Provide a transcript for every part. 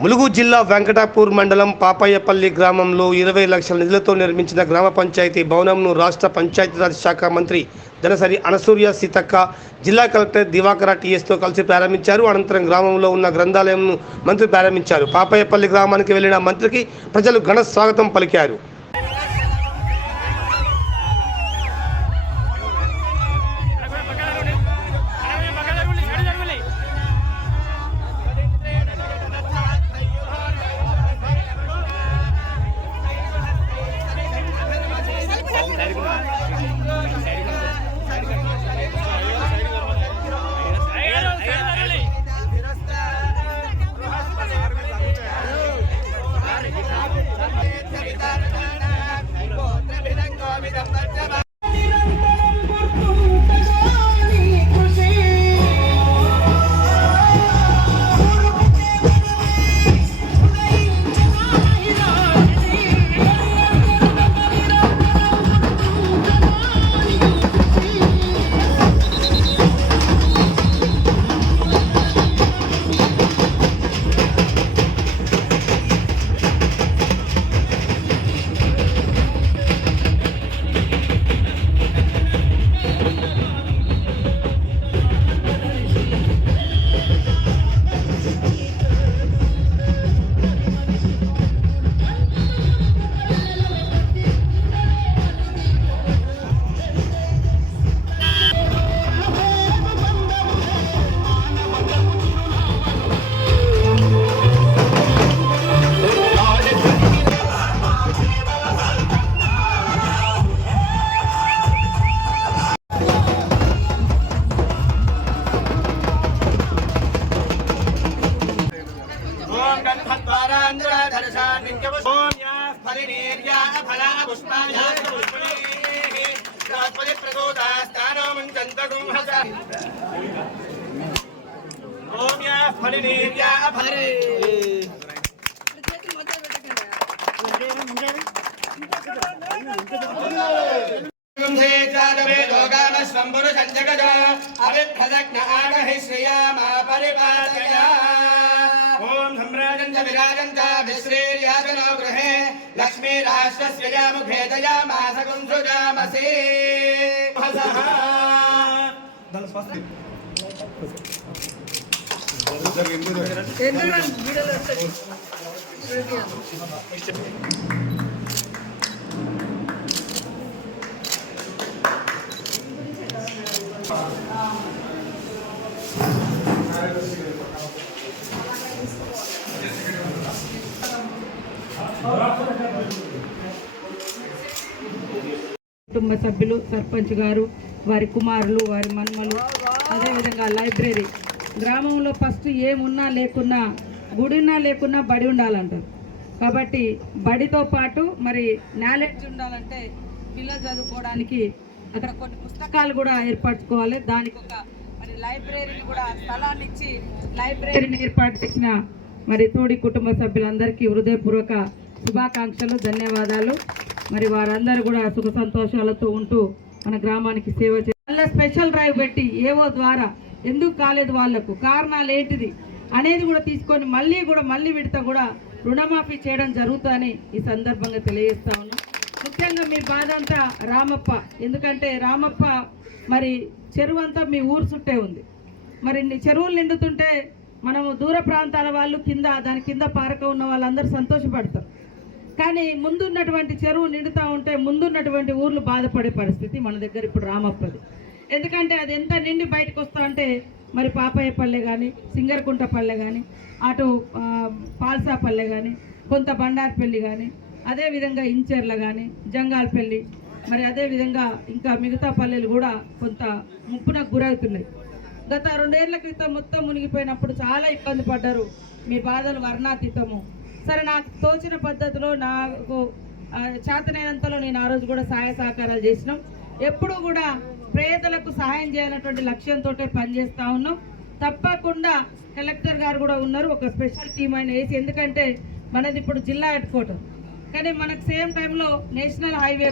ములుగు జిల్లా వెంకటాపూర్ మండలం పాపయ్యపల్లి గ్రామంలో 20 లక్షల నిధులతో నిర్మించిన గ్రామ పంచాయతీ భవనంను రాష్ట్ర పంచాయతీరాజ్ శాఖ మంత్రి దనసరి అనసూయ సీతక్క, జిల్లా కలెక్టర్ దివాకర టీఎస్తో కలిసి ప్రారంభించారు. అనంతరం గ్రామంలో ఉన్న గ్రంథాలయంను మంత్రి ప్రారంభించారు. పాపయ్యపల్లి గ్రామానికి వెళ్లిన మంత్రికి ప్రజలు ఘన స్వాగతం పలికారు. लक्ष्मी राष्ट्रस्य मुखे दयामास कुंसुजामसे కుటుంబ సభ్యులు, సర్పంచ్ గారు, వారి కుమారులు, వారి మన్మలు, అదేవిధంగా లైబ్రరీ. గ్రామంలో ఫస్ట్ ఏమున్నా లేకున్నా, గుడి ఉన్నా లేకున్నా బడి ఉండాలంటారు. కాబట్టి బడితో పాటు మరి నాలెడ్జ్ ఉండాలంటే పిల్లలు చదువుకోవడానికి అక్కడ కొన్ని పుస్తకాలు కూడా ఏర్పరచుకోవాలి. దానికి ఒక మరి లైబ్రరీని కూడా స్థలాన్ని ఇచ్చి లైబ్రరీని ఏర్పాటు చేసిన మరి తోడి కుటుంబ సభ్యులందరికీ హృదయపూర్వక శుభాకాంక్షలు, ధన్యవాదాలు. మరి వారందరూ కూడా సుఖ సంతోషాలతో ఉంటూ మన గ్రామానికి సేవ చేయాలి. స్పెషల్ డ్రైవ్ పెట్టి ఏవో ద్వారా ఎందుకు కాలేదు, వాళ్లకు కారణాలు ఏంటిది అనేది కూడా తీసుకొని మళ్ళీ విడత కూడా రుణమాఫీ చేయడం జరుగుతుందని ఈ సందర్భంగా తెలియజేస్తా ఉన్నాం. ముఖ్యంగా మీ బాధ అంతా రామప్ప, ఎందుకంటే రామప్ప మరి చెరువు అంతా మీ ఊరు చుట్టే ఉంది. మరి చెరువులు నిండుతుంటే మనము దూర ప్రాంతాల వాళ్ళు దాని కింద పారక ఉన్న వాళ్ళందరూ సంతోషపడతారు. కానీ ముందున్నటువంటి చెరువు నిండుతూ ఉంటే ముందున్నటువంటి ఊర్లు బాధపడే పరిస్థితి మన దగ్గర ఇప్పుడు రామప్పది. ఎందుకంటే అది ఎంత నిండి బయటకు వస్తా అంటే మరి పాపయ్యపల్లె కానీ, సింగరకుంటపల్లె కానీ, అటు పాల్సాపల్లె కానీ, కొంత బండార్పల్లి కానీ, అదేవిధంగా ఇంచెర్ల కానీ, జంగాల్పల్లి, మరి అదేవిధంగా ఇంకా మిగతా పల్లెలు కూడా కొంత ముప్పునకు గురవుతున్నాయి. గత 2 ఏళ్ల క్రితం మొత్తం మునిగిపోయినప్పుడు చాలా ఇబ్బంది పడ్డారు. మీ బాధలు వర్ణాతీతము. సరే, నాకు తోచిన పద్ధతిలో నాకు చేతనైనంతలో నేను ఆ రోజు కూడా సహాయ సహకారాలు చేసినాం. ఎప్పుడు కూడా పేదలకు సహాయం చేయాలన్నటువంటి లక్ష్యంతో పనిచేస్తూ ఉన్నాం. తప్పకుండా కలెక్టర్ గారు కూడా ఉన్నారు, ఒక స్పెషల్ టీమ్ ఆయన వేసి. ఎందుకంటే మనది ఇప్పుడు జిల్లా హెడ్ క్వార్టర్, కానీ మనకు సేమ్ టైంలో నేషనల్ హైవే,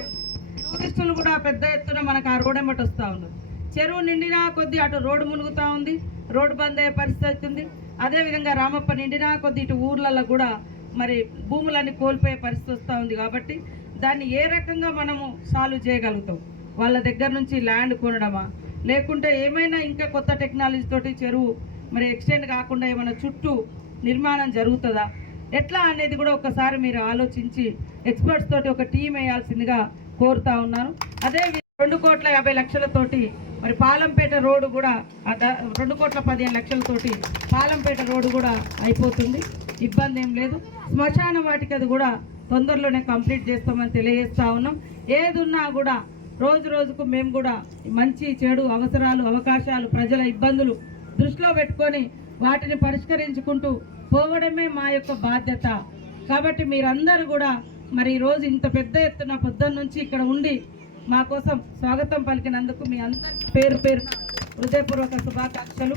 టూరిస్టులు కూడా పెద్ద ఎత్తున మనకు ఆ రోడ్ ఎమ్మటి వస్తూ ఉన్నారు. చెరువు నిండినా కొద్దీ అటు రోడ్డు మునుగుతూ ఉంది, రోడ్డు బంద్ అయ్యే పరిస్థితి ఉంది. అదేవిధంగా రామప్ప నిండినా కొద్ది ఇటు ఊర్లలో కూడా మరి భూములన్నీ కోల్పోయే పరిస్థితి వస్తూ ఉంది. కాబట్టి దాన్ని ఏ రకంగా మనము సాల్వ్ చేయగలుగుతాం? వాళ్ళ దగ్గర నుంచి ల్యాండ్ కొనడమా, లేకుంటే ఏమైనా ఇంకా కొత్త టెక్నాలజీ తోటి చెరువు మరి ఎక్స్టెండ్ కాకుండా ఏమైనా చుట్టూ నిర్మాణం జరుగుతుందా ఎట్లా అనేది కూడా ఒకసారి మీరు ఆలోచించి ఎక్స్పర్ట్స్ తోటి ఒక టీం వేయాల్సిందిగా కోరుతా ఉన్నాను. అదే 2,50,00,000తోటి మరి పాలంపేట రోడ్డు కూడా 2,15,00,000తోటి పాలంపేట రోడ్డు కూడా అయిపోతుంది, ఇబ్బంది ఏం లేదు. శ్మశాన వాటికి అది కూడా తొందరలోనే కంప్లీట్ చేస్తామని తెలియజేస్తా ఉన్నాం. ఏదున్నా కూడా రోజు రోజుకు మేము కూడా మంచి చెడు అవసరాలు అవకాశాలు ప్రజల ఇబ్బందులు దృష్టిలో పెట్టుకొని వాటిని పరిష్కరించుకుంటూ పోవడమే మా యొక్క బాధ్యత. కాబట్టి మీరందరూ కూడా మరి ఈరోజు ఇంత పెద్ద ఎత్తున పొద్దున్న నుంచి ఇక్కడ ఉండి మా కోసం స్వాగతం పలికినందుకు మీ అందరి పేరు పేరు హృదయపూర్వక శుభాకాంక్షలు.